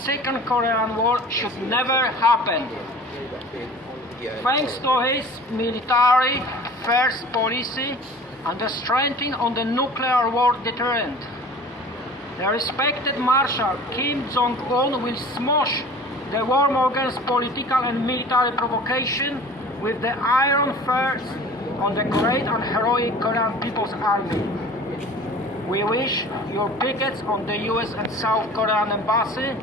Second Korean War should never happen. Thanks to his military first policy and the strengthening on the nuclear war deterrent, the respected Marshal Kim Jong-un will smash the war against political and military provocation with the iron fist on the great and heroic Korean People's Army. We wish your pickets on the US and South Korean embassy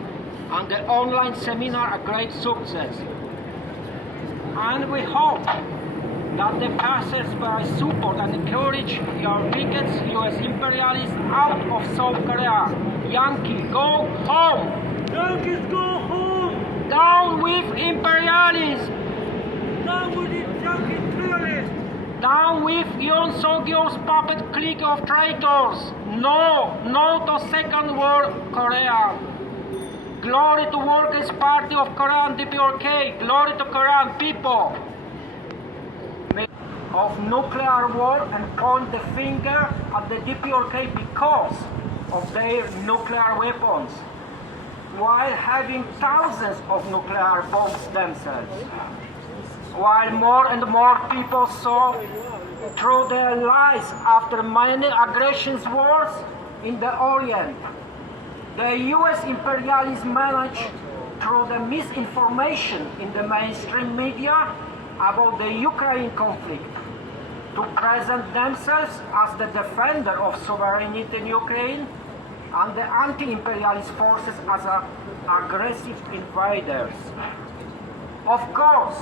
and the online seminar a great success. And we hope that the passers-by support and encourage your pickets, US imperialists out of South Korea. Yankee, go home! Yankees go home! Down with imperialism! Down with the Yankee imperialists! Down with Yoon Suk-yeol's puppet clique of traitors! No to Second World Korea! Glory to Workers' Party of Korea and DPRK! Glory to Korean people! Of nuclear war and point the finger at the DPRK because of their nuclear weapons, while having thousands of nuclear bombs themselves. While more and more people saw through their lies after many aggressions wars in the Orient, the US imperialists managed through the misinformation in the mainstream media about the Ukraine conflict to present themselves as the defender of sovereignty in Ukraine and the anti-imperialist forces as aggressive invaders. Of course,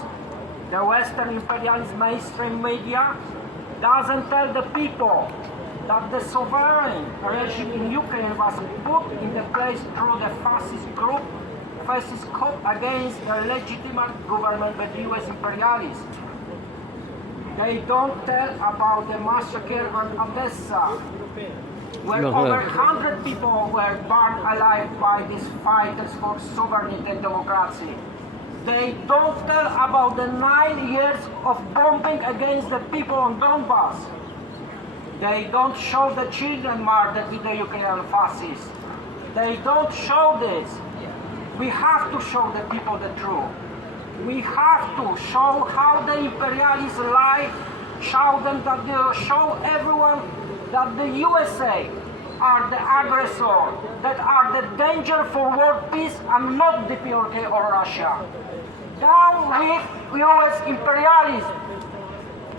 the Western imperialist mainstream media doesn't tell the people that the sovereign regime in Ukraine was put in the place through the fascist coup against the legitimate government by the US imperialists. They don't tell about the massacre on Odessa, where over 100 people were burned alive by these fighters for sovereignty and democracy. They don't tell about the 9 years of bombing against the people on Donbass. They don't show the children murdered with the Ukrainian fascists. They don't show this. We have to show the people the truth. We have to show how the imperialists lie, show everyone that the USA are the aggressor, that are the danger for world peace and not the DPRK or Russia. Down with US imperialism!